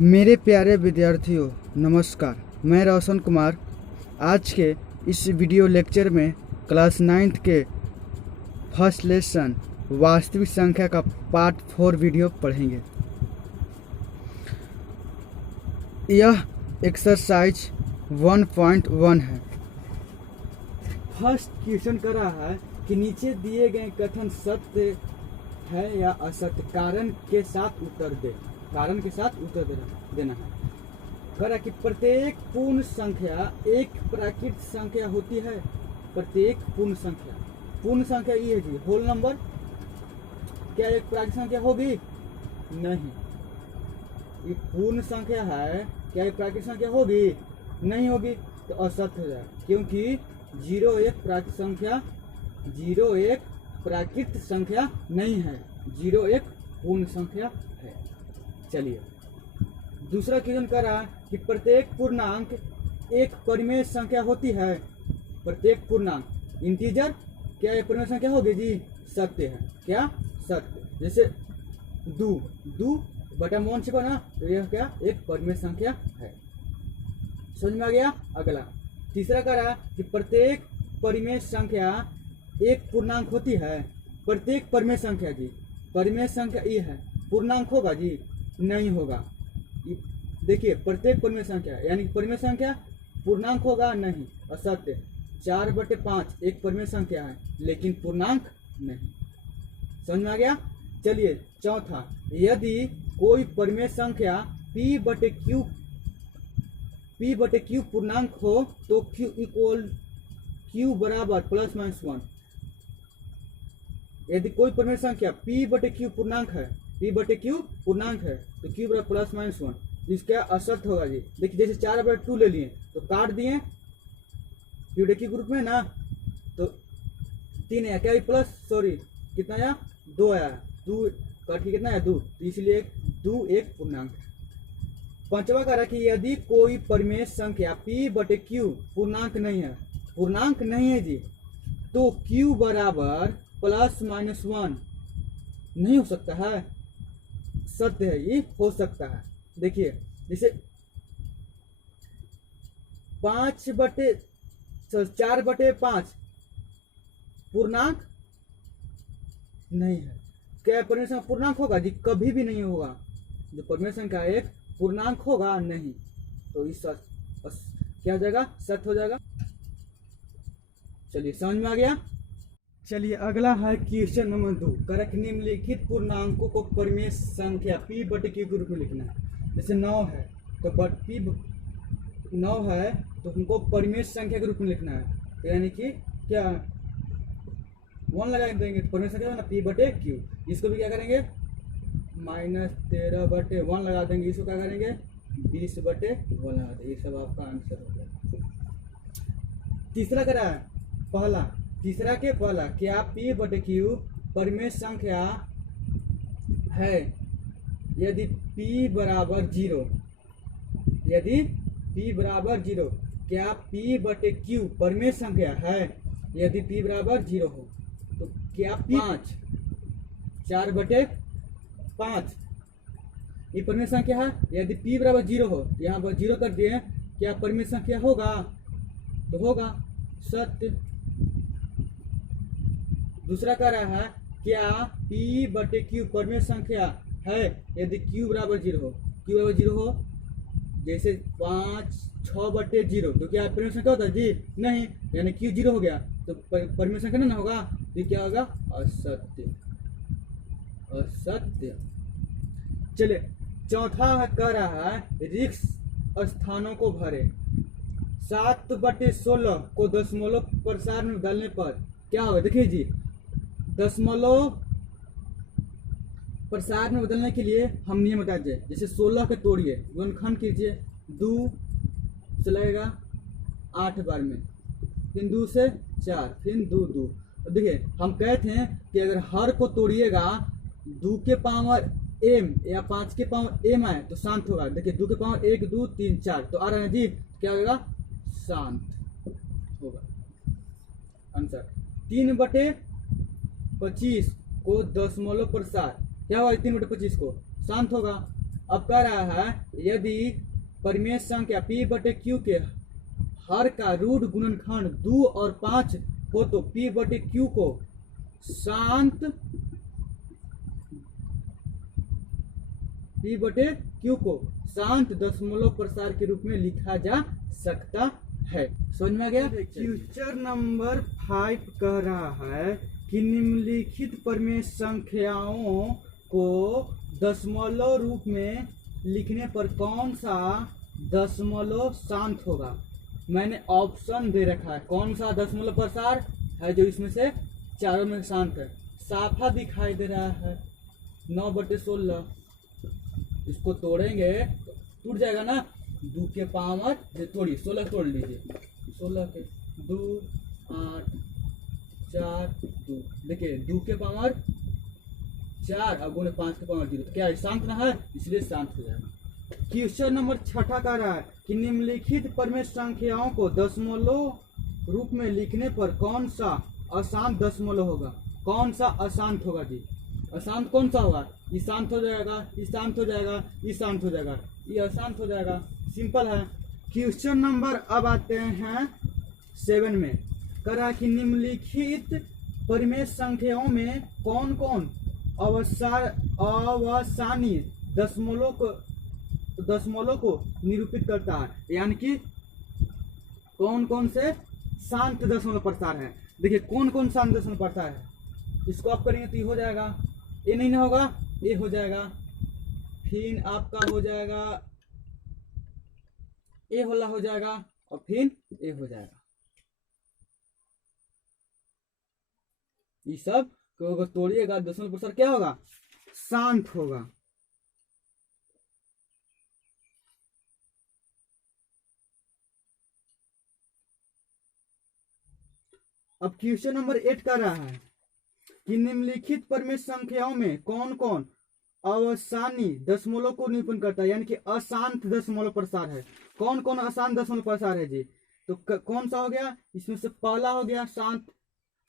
मेरे प्यारे विद्यार्थियों नमस्कार। मैं रोशन कुमार आज के इस वीडियो लेक्चर में क्लास 9th के फर्स्ट लेसन वास्तविक संख्या का पार्ट 4 वीडियो पढ़ेंगे। यह एक्सरसाइज 1.1 है। फर्स्ट क्वेश्चन कर रहा है कि नीचे दिए गए कथन सत्य है या असत्य, कारण के साथ उत्तर देना है। कह रहा कि प्रत्येक पूर्ण संख्या एक प्राकृत संख्या होती है। प्रत्येक पूर्ण संख्या ये है जी, होल नंबर। क्या एक प्राकृत संख्या होगी? नहीं। ये पूर्ण संख्या है, क्या एक प्राकृत संख्या होगी? नहीं होगी, तो असत्य हो जाएगा, क्योंकि 0 एक प्राकृत संख्या नहीं है, 0 एक पूर्ण संख्या है। चलिए दूसरा क्वेश्चन कर रहा है कि प्रत्येक पूर्णांक एक परिमेय संख्या होती है। प्रत्येक पूर्णांक इंटीजर क्या एक परिमेय संख्या होगी जी? सत्य है। क्या? सत्य। जैसे 2 बटा मोन से बना, तो यह क्या एक परिमेय संख्या है। समझ में आ गया? अगला तीसरा कह रहा है कि प्रत्येक परिमेय संख्या एक पूर्णांक होती है। प्रत्येक परिमेय संख्या जी, परिमेय संख्या ये है, पूर्णांक होगा जी? नहीं होगा। देखिए प्रत्येक परिमेय संख्या यानी कि परिमेय संख्या पूर्णांक होगा? नहीं, असत्य। 4/5 एक परिमेय संख्या है, लेकिन पूर्णांक नहीं। समझ में आ गया? चलिए चौथा, यदि कोई परिमेय संख्या p/q पूर्णांक हो तो q बराबर ±1। यदि कोई परिमेय संख्या p/q पूर्णांक है, तो q बराबर ±1, इसका असत्य होगा जी। देखिए जैसे 4/2 ले लिए तो काट दिए, p/q ग्रुप में ना, तो 3 आया, क्या प्लस कितना आया? 2 आया। 2 काट के कितना आया? 2, तो इसलिए 2 एक पूर्णांक है। पांचवा कह रहा कि यदि कोई परिमेय संख्या p/q पूर्णांक नहीं है जी, तो q बराबर ±1 नहीं हो सकता है। सत्य है, ये हो सकता है। देखिए जैसे 4/5 पूर्णांक नहीं है। क्या परिमेय संख्या पूर्णांक होगा जी? कभी भी नहीं होगा। जो परिमेय संख्या एक पूर्णांक होगा नहीं, तो इस क्या हो जाएगा? सत्य हो जाएगा। चलिए समझ में आ गया। चलिए अगला है क्वेश्चन नंबर 2। करक निम्नलिखित पूर्णांकों को परिमेय संख्या p/q के रूप में लिखना है। जैसे 9 है तो हमको परिमेय संख्या के रूप में लिखना है, तो यानी कि क्या 1 लगा देंगे, तो परिमेय संख्या ना p/q। इसको भी क्या करेंगे? -13/1 लगा देंगे। इसको क्या करेंगे? 20/1 लगा देंगे। ये सब आपका आंसर हो गया। तीसरा करा है पहला, क्या p/q परिमेय संख्या है यदि p बराबर 0। क्या p/q परिमेय संख्या है यदि p बराबर 0 हो? तो क्या 4/5 ये परिमेय संख्या है। यदि p बराबर 0 हो, यहाँ पर 0 कर दिए, क्या परिमेय संख्या होगा? तो होगा, सत्य। दूसरा कह रहा है क्या p/q परिमेय संख्या है यदि q बराबर 0 हो। जैसे 6/0, तो क्या परिमेय संख्या होता है जी? नहीं, यानी q 0 हो गया, तो परिमेय संख्या नहीं होगा, तो क्या होगा? असत्य। चलिए चौथा कह रहा है रिक्त स्थानों को भरे। 7/16 को दशमलव प्रसार में बदलने पर क्या होगा? देखिए जी, दशमलव प्रसार में बदलने के लिए हम नियम बता दें। जैसे 16 के तोड़िए, गुणनखंड कीजिए, 2 से लगेगा 8 बार में, फिर 2 से 4, फिर 2। तो देखिए हम कहते हैं कि अगर हर को तोड़िएगा 2 के पावर m या 5 के पावर m आए तो शांत होगा। देखिए 2 के पावर 1 2 3 4 तो आ रहा है जी, क्या होगा? शांत होगा। आंसर 3/25 को दशमलव प्रसार क्या होगा? 3/25 को शांत होगा। अब कह रहा है यदि परिमेय संख्या p बटे q के हर का रूट गुणनखंड 2 और 5 हो तो p बटे q को शांत p बटे q को शांत दशमलव प्रसार के रूप में लिखा जा सकता है। समझ में आ गया। क्वेश्चन नंबर 5 कह रहा है कि निम्नलिखित परिमेय संख्याओं को दशमलव रूप में लिखने पर कौन सा दशमलव शांत होगा। मैंने ऑप्शन दे रखा है कौन सा दशमलव प्रसार है जो इसमें से चारों में शांत है। साफा दिखाई दे रहा है 9/16, इसको तोड़ेंगे तो टूट जाएगा ना। 2 के पावर तोड़िए 16 तोड़ लीजिए, 16 के 2 8 4 2, देखिए 2 के पावर 4 और गुणे 5 के पावर 0, तो क्या शांत ना है, इसलिए शांत हो जाएगा। क्वेश्चन नंबर 6 कह रहा है कि निम्नलिखित परिमेय संख्याओं को दशमलव रूप में लिखने पर कौन सा अशांत दशमलव होगा। कौन सा अशांत होगा जी। अशांत कौन सा होगा। ये शांत हो जाएगा, ये शांत हो जाएगा, ये शांत हो जाएगा, ये अशांत हो जाएगा। सिंपल है। क्वेश्चन नंबर अब आते हैं 7 में। कह रहा है कि निम्नलिखित परिमेय संख्याओं में कौन कौन अवसानी दशमलव को निरूपित करता है, यानी कि कौन कौन से शांत दशमलव प्रसार है। देखिए कौन कौन शांत दशमलव प्रसार है। इसको आप करेंगे तो ये हो जाएगा, ये नहीं ना होगा, ये हो जाएगा, फिर आपका हो जाएगा ये होला हो जाएगा और फिर ये हो जाएगा। ये सब को तोड़िएगा दशमलव प्रसार क्या होगा, शांत होगा। अब क्वेश्चन नंबर 8 कर रहा है कि निम्नलिखित परिमेय संख्याओं में कौन कौन अवसानी दशमलव को निरूपण करता है, यानी कि अशांत दशमलव प्रसार है। कौन कौन अशांत दशमलव प्रसार है जी। तो कौन सा हो गया, इसमें से पहला हो गया शांत,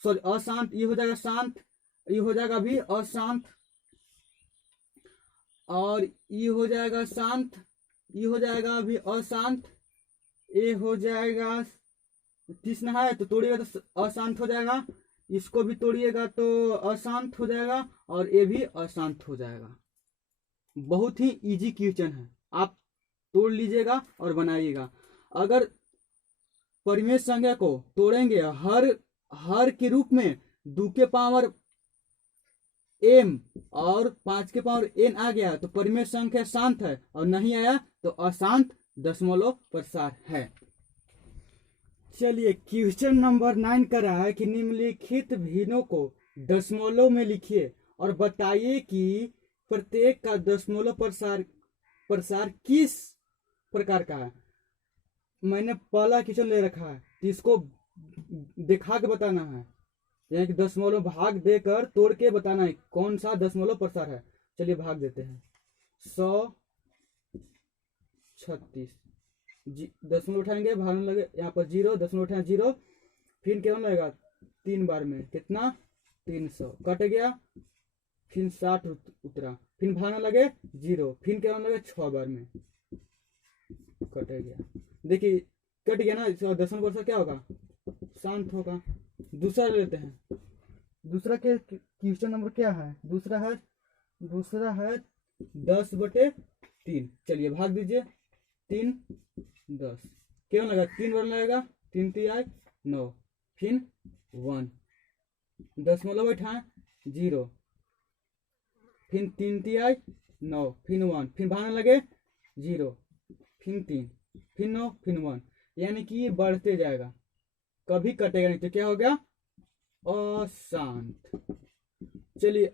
सॉरी अशांत, ये हो जाएगा शांत, ये हो जाएगा भी अशांत, और ये हो जाएगा शांत, ये हो जाएगा अभी अशांत, ये हो जाएगा तीसरा है तो तोड़िएगा तो अशांत हो जाएगा, इसको भी तोड़िएगा तो अशांत हो जाएगा, और ये भी अशांत हो जाएगा। बहुत ही इजी क्वेश्चन है, आप तोड़ लीजिएगा और बनाइएगा। अगर परिमेय संख्या को तोड़ेंगे हर के रूप में 2 के पावर m और 5 के पावर n आ गया तो परिमेय संख्या शांत है, और नहीं आया तो अशांत दशमलव प्रसार है। चलिए क्वेश्चन नंबर 9 कर रहा है कि निम्नलिखित भिन्नों को दशमलव में लिखिए और बताइए कि प्रत्येक का दशमलव प्रसार किस प्रकार का है। मैंने पहला क्वेश्चन ले रखा है तो इसको दिखा के बताना है, यानी कि दशमलव भाग देकर तोड़ के बताना है कौन सा दशमलव प्रसार है। चलिए भाग देते हैं। 136 दशमलव उठाएंगे, भागने लगे यहाँ पर 0, दशमलव उठाए 0, फिर क्या लगेगा 3 बार में कितना 300 कट गया, फिर 60 उतरा, फिर भागने लगे 0, फिर क्या लगे 6 बार में कट गया। देखिए कट गया ना, दशमलव प्रसार क्या होगा, शांत होगा। दूसरा लेते हैं। दूसरा के क्वेश्चन नंबर क्या है, दूसरा है 10/3। चलिए भाग दीजिए, 3 10 क्या लगा, 3 बार लगेगा, 3 3 9, फिर 1, दशमलव उठाए 0, फिर 3 3 9, फिर 1, फिर भागने लगे 0, फिर 3, फिर 9, फिर 1, यानी कि ये बढ़ते जाएगा, कभी कटेगा नहीं। तो क्या हो गया, अशांत। चलिए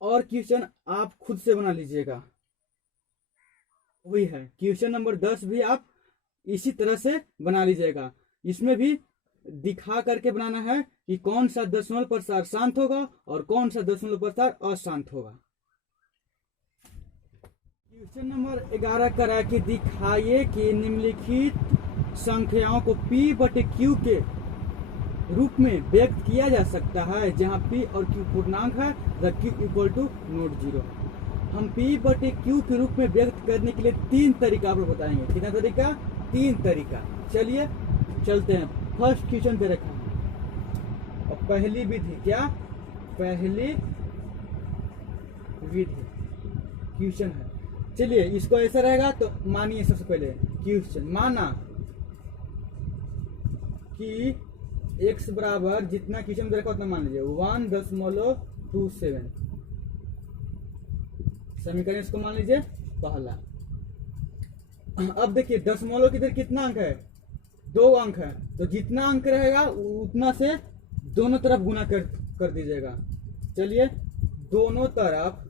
और क्वेश्चन आप खुद से बना लीजिएगा, वही है क्वेश्चन नंबर 10 भी आप इसी तरह से बना लीजिएगा। इसमें भी दिखा करके बनाना है कि कौन सा दशमलव प्रसार शांत होगा और कौन सा दशमलव प्रसार अशांत होगा। क्वेश्चन नंबर 11 करा कि दिखाइए कि निम्नलिखित संख्याओं को p/q के रूप में व्यक्त किया जा सकता है जहां p और q पूर्णांक है, q = 0। हम P बटे Q के रूप में व्यक्त करने के लिए 3 तरीका आपको बताएंगे। कितना तरीका? 3 तरीका। चलिए चलते हैं। फर्स्ट क्वेश्चन दे रखा है और पहली विधि क्या? पहली विधि क्वेश्चन है। चलिए इसको ऐसा रहेगा तो मानिए सबसे पहले क्वेश्चन माना कि x बराबर जितना क्वेश्चन दे रखा उतना मान लीजिए 1.27। समीकरण इसको मान लीजिए पहला। अब देखिए दशमलव की इधर कितना अंक है? 2 अंक है, तो जितना अंक रहेगा उतना से दोनों तरफ गुना कर दीजिएगा। चलिए दोनों तरफ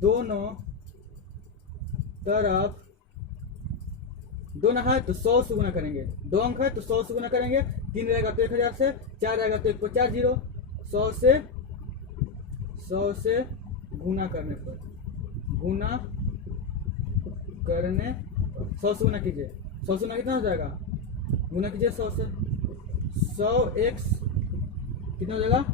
दोनों है तो 100 से गुना करेंगे। 2 अंक है तो 100 से गुना करेंगे। 3 रहेगा तो 1000 से, 4 रहेगा तो 150, 100 से गुना करने पर 100 से गुना कीजिए। 100 से गुना कितना हो जाएगा? गुना कीजिए 100 से। 100x कितना हो जाएगा?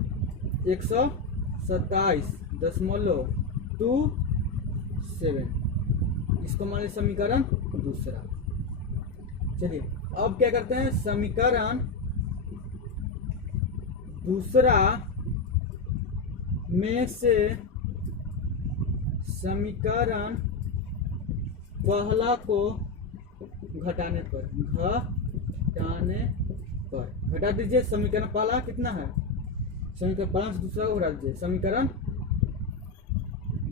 127.27। इसको मान लीजिए समीकरण दूसरा। चलिए अब क्या करते हैं? समीकरण दूसरा में से समीकरण पहला को घटाने पर घटा दीजिए। समीकरण पहला कितना है? समीकरण पहला से दूसरा को घटा दीजिए। समीकरण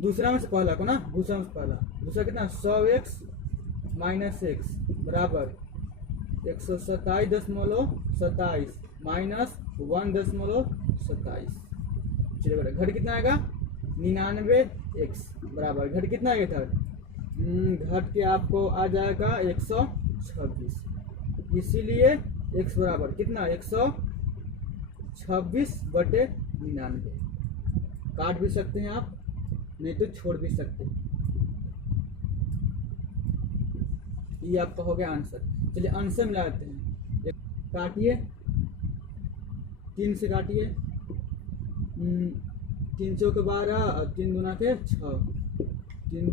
दूसरा में से पहला को ना, दूसरा में से पहला। दूसरा कितना? 100x माइनस x बराबर 127.27 माइनस 1.27। चलिए बेटा घट कितना आएगा? 99x बराबर घट कितना आएगा इधर? घट के आपको आ जाएगा 126। इसीलिए x बराबर कितना? 126/99। काट भी सकते हैं आप, नहीं तो छोड़ भी सकते हैं। ये आपका हो गया आंसर। चलिए आंसर मिला देते हैं। काटिए, 3 से काटिए। 3 चौके 12 और 3 गुना के 6। 3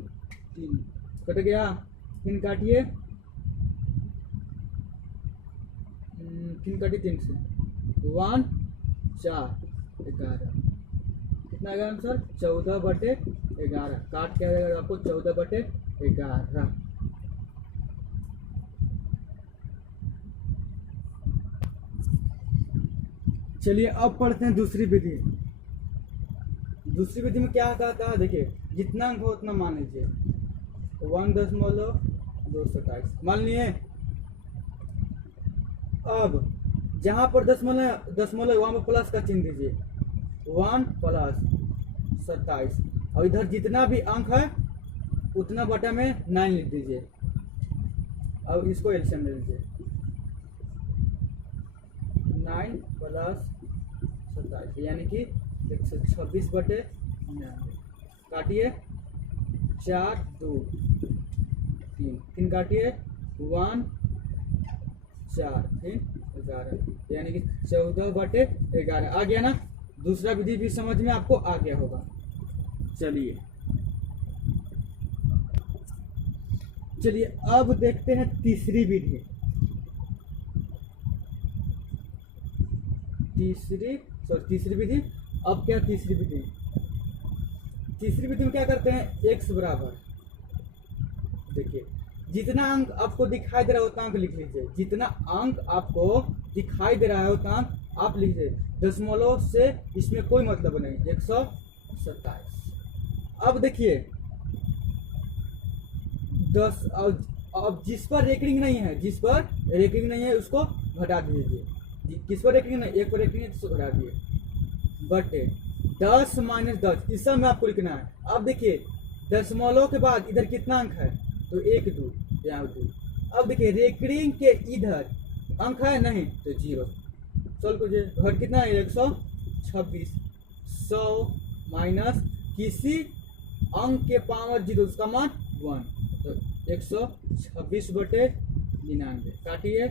कट गया। फिर काटिए, 3 काटिए 3 से 1 4 11। कितना आएगा आंसर? 14/11। काट के आएगा आपको 14/11। चलिए अब पढ़ते हैं दूसरी विधि। दूसरी विधि में क्या कहता है? देखिए जितना अंक हो उतना मान लीजिए। 1.227 मान लिए। अब जहां पर दशमलव वहां पर प्लस का चिन्ह दीजिए। 1 + 27 और इधर जितना भी अंक है उतना बटा में 9 लिख दीजिए। अब इसको एलसीएम ले लीजिए। 9 + 27 यानी कि 126/99। काटिए, 4 2 3 काटिए, 1 4 फिर 11 यानी कि 14/11 आ गया ना। दूसरा विधि भी समझ में आपको आ गया होगा। चलिए अब देखते हैं तीसरी विधि। तीसरी विधि। अब क्या तीसरी विधि? तीसरी विधि में क्या करते हैं? x बराबर, देखिए जितना अंक आपको दिखाई दे रहा है उतना अंक लिख लीजिए। जितना अंक आपको दिखाई दे रहा है उतना अंक आप लिख लीजिए। दशमलव से इसमें कोई मतलब नहीं। 127। अब देखिए 10 अब जिस पर रेकरिंग नहीं है उसको घटा दीजिए। किस पर रेकरिंग नहीं? 1 पर रेकरिंग है तो घटा दिए। बटे 10 - 10 इस सब में आपको लिखना है। अब देखिए दशमलव के बाद इधर कितना अंक है? तो 1 2 यहाँ 2। अब देखिए रेकरिंग के इधर अंक है नहीं तो 0। चल कीजिए। घट कितना है? 126। 100 माइनस किसी अंक के पावर 0 उसका मान 1 तो 126/99। काटिए,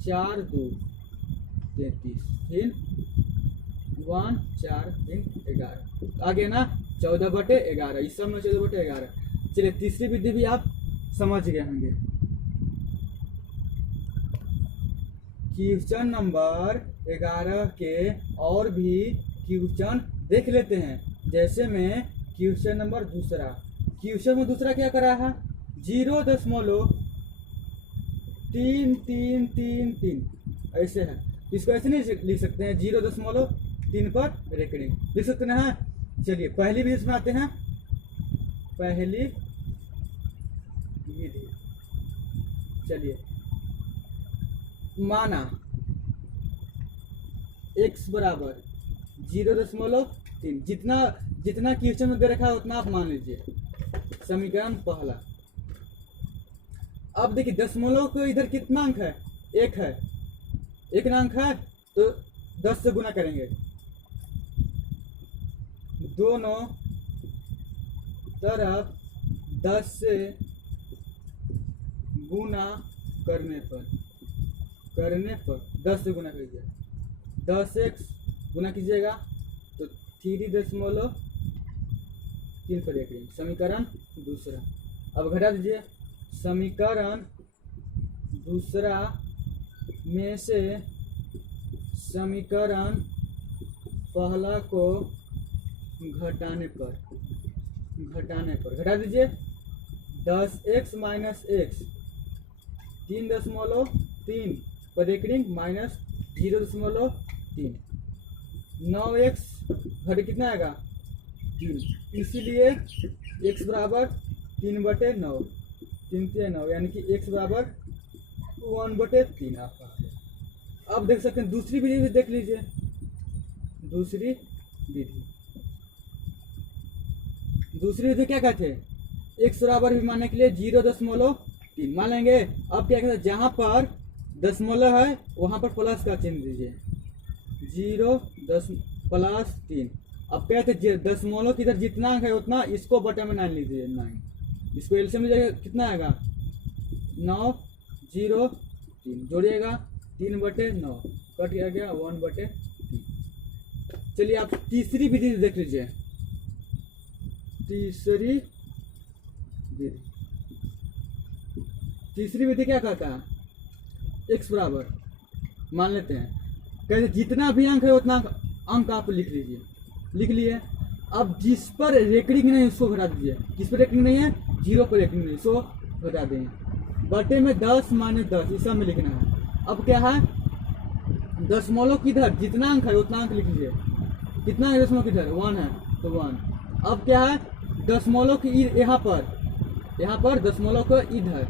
4 2 33 फिर 1 4 3 11 आ गया ना। 14/11, इस सब में 14/11। चलिए तीसरी विधि भी आप समझ गए होंगे। क्वेश्चन नंबर 11 के और भी क्वेश्चन देख लेते हैं। जैसे में क्वेश्चन नंबर दूसरा, क्वेश्चन में दूसरा क्या करा है, 0.3333 ऐसे है। इसको ऐसे नहीं लिख सकते हैं, 0.3 पर रेकॉर्डिंग लिख सकते हैं। चलिए पहली विधि में आते हैं। पहली विधि, चलिए माना x बराबर 0.3, जितना जितना क्वेश्चन में दे रखा है उतना आप मान लीजिए। समीकरण पहला। अब देखिए दशमलव को इधर कितना अंक है, 1 है, 1 ना अंक है तो 10 से गुना करेंगे। दोनों तरफ 10 से गुना करने पर 10 से गुना कीजिए, 10x गुना कीजिएगा तो 3.3 पर रेकॉर्डिंग। समीकरण दूसरा। अब घटा दीजिए, समीकरण दूसरा में से समीकरण पहला को घटाने पर घटा दीजिए। 10x माइनस x 3.3 पर रेकॉर्डिंग माइनस 0.3, 9x घट कितना आएगा 3, इसीलिए x बराबर 3/9, 3 से 9 यानी कि x बराबर 1/3 आपका। अब देख सकते हैं दूसरी विधि भी देख लीजिए। दूसरी विधि क्या कहते हैं, x बराबर भी मानने के लिए 0.3 मान लेंगे। अब क्या कहते हैं, जहां पर दशमलव है वहां पर प्लस का चिन्ह दीजिए, 0.3। अब कहते हैं दशमलव की इधर जितना अंक है उतना इसको बटे में 9 लीजिए, 9 इसको एलसीएम में जाएगा कितना आएगा 9, 0, 3 जोड़िएगा 3/9 कट गया 1/3। चलिए आप तीसरी विधि देख लीजिए। तीसरी विधि क्या कहता है, x बराबर मान लेते हैं, कहते जितना भी अंक है उतना अंक आप लिख लीजिए, लिख लिए। अब जिस पर रेकॉर्डिंग नहीं उसको घटा दीजिए, जिस पर रेकॉर्डिंग नहीं है 0 पर रेकॉर्डिंग नहीं उसको घटा देंगे। बटे में 10 माइनस 10 इस सब में लिखना है। अब क्या है, दशमलव किधर जितना अंक है उतना अंक लिख लीजिए। कितना है दशमलव किधर 1 है तो 1। अब क्या है, दशमलव की यहाँ पर दशमलव को इधर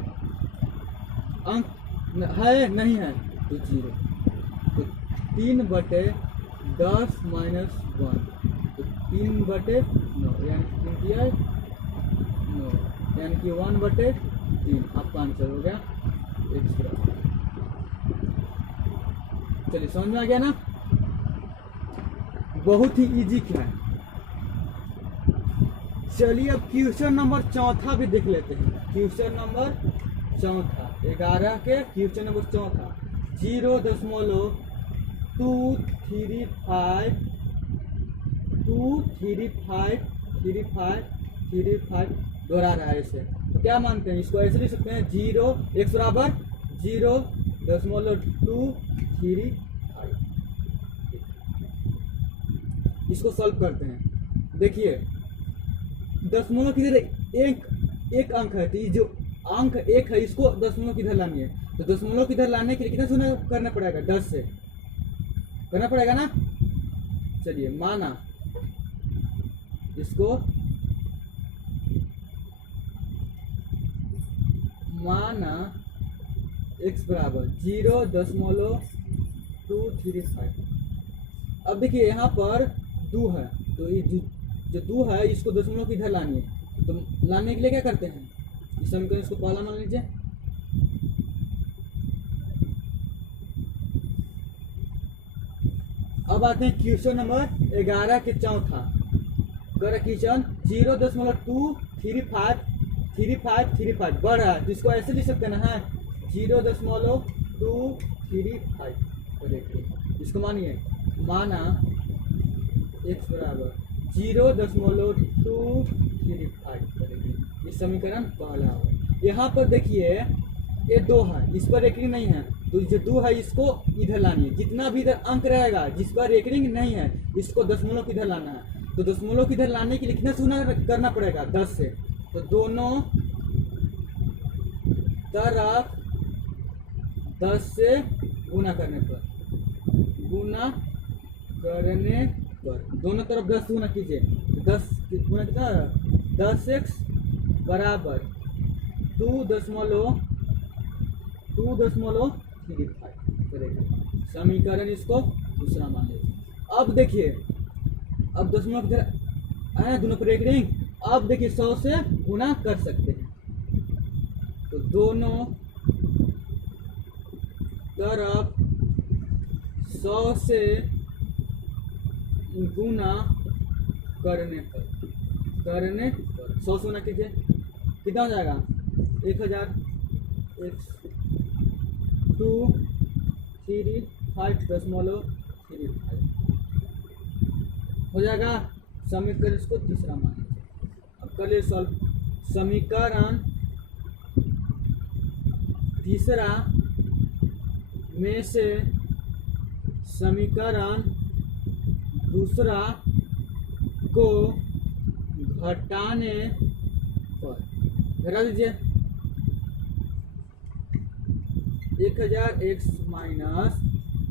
अंक है नहीं है तो 0, तो 3/10 माइनस 1 तो 3/9 यानी कि 1/3 आपका आंसर हो गया x बराबर। चलिए समझ में आ गया ना, बहुत ही इजी क्या है। चलिए अब क्वेश्चन नंबर चौथा भी देख लेते हैं। क्वेश्चन नंबर चौथा 11 के क्वेश्चन नंबर चौथा, 0.235 दोहरा रहा है इसे, तो क्या मानते हैं, इसको ऐसे लिख सकते हैं 0 x बराबर 0.235। इसको सॉल्व करते हैं। देखिए दशमलव किधर एक अंक है, तो ये जो अंक 1 है इसको दशमलव किधर लानी है, तो दशमलव किधर लाने के लिए कितना गुना करना पड़ेगा, 10 से करना पड़ेगा ना। चलिए माना इसको x बराबर 0.235। अब देखिए यहाँ पर 2 है, तो ये जो 2 है इसको दशमलव की इधर लानी है, तो लाने के लिए क्या करते हैं, इस समीकरण इसको पहला मान लीजिए। अब आते हैं क्वेश्चन नंबर 11 के चौथा। क्वेश्चन 0.235 बढ़ रहा है, तो इसको ऐसे लिख सकते हैं ना, 0.235। इसको मानिए, माना x बराबर 0.235 करेंगे। ये समीकरण पहला है। यहाँ पर देखिए ये 2 है, इस पर रेकरिंग नहीं है, तो जो 2 है इसको इधर लानी है। जितना भी इधर अंक रहेगा जिस पर रेकरिंग नहीं है इसको दशमलव किधर लाना है। तो दशमलव किधर लाने के लिए कितना से गुना करना पड़ेगा, 10 से। तो दोनों तरफ 10 से गुना करने पर दोनों तरफ 10 गुना कीजिए। 10 गुना कितना, 10x बराबर 2.35 करेगा। समीकरण इसको दूसरा मान लीजिए। अब देखिए, अब दशमलव किधर आया, दोनों पर एक रिंग। अब देखिए 100 से गुना कर सकते हैं, तो दोनों तरफ 100 से गुना करने पर 100 से गुना कीजिए, कितना हो जाएगा, 1000 x 235.35 हो जाएगा। समीकरण इसको तीसरा मान लीजिए। अब कर लिए सॉल्व। समीकरण तीसरा में से समीकरण दूसरा को घटाने पर घटा दीजिए। 1000x माइनस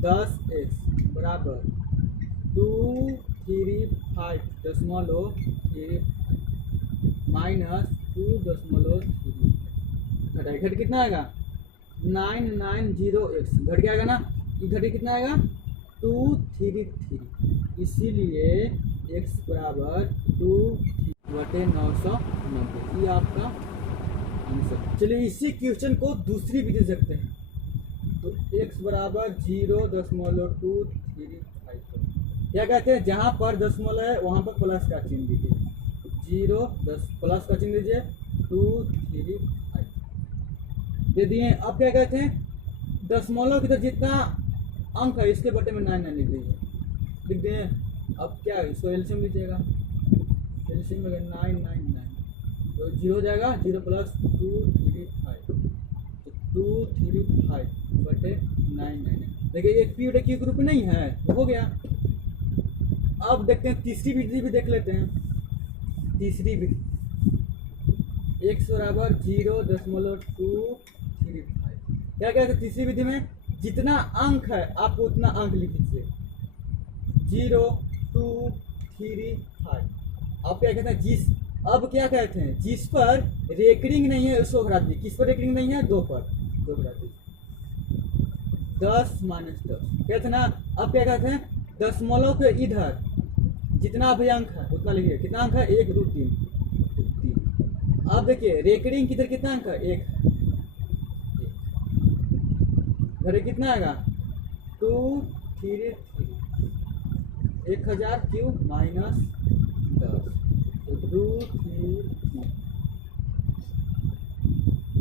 10x बराबर 235.35 माइनस 2.35 घटाए, घट कितना आएगा, 990x घट गया आएगा ना। घटे कितना आएगा, 233। इसीलिए x बराबर 2/990। ये आपका आंसर। चलिए इसी क्वेश्चन को दूसरी विधि से देखते हैं। तो x बराबर 0.235 क्या कहते हैं, जहां पर दशमलव है वहां पर प्लस का चिन्ह दीजिए। 10 प्लस का चिन्ह दीजिए, 235 दे दिए। अब क्या कहते हैं, दशमलव की तरफ जितना अंक है इसके बटे में 9 लिख दीजिए, लिख दिए। अब क्या है, इसको एलसीएम लीजिएगा। एलसीएम में 999 तो 0 हो जाएगा, 0 प्लस 235 तो 235 बटे 999। देखिए एक पी क्यू के रूप में नहीं है, तो हो गया। अब देखते हैं तीसरी विधि भी देख लेते हैं। तीसरी विधि x बराबर 0.235 क्या कहते हैं, तीसरी विधि में जितना अंक है आप उतना अंक लिख लीजिए। 0 2 3 5। अब क्या कहते हैं, अब क्या कहते हैं, जिस पर रेकरिंग नहीं है उसको घटा दीजिए। किस पर रेकरिंग नहीं है, 2 पर, 2 घटा दीजिए। 10 माइनस 10 कहते हैं ना। अब क्या कहते हैं, दशमलव के इधर जितना भी अंक है उतना लिखिए। कितना अंक है, 1 2 3 3। अब देखिए रेकरिंग किधर कितना अंक है, 1 है। घरे कितना आएगा, 233 1000 क्यूब माइनस 10 तो 233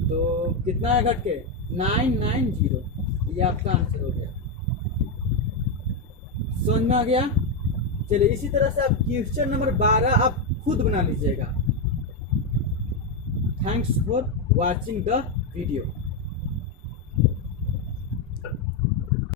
तो कितना है घट के, 990। ये आपका आंसर हो गया। समझ में आ गया। चलिए इसी तरह से आप क्वेश्चन नंबर 12 आप खुद बना लीजिएगा। Thanks for watching the video.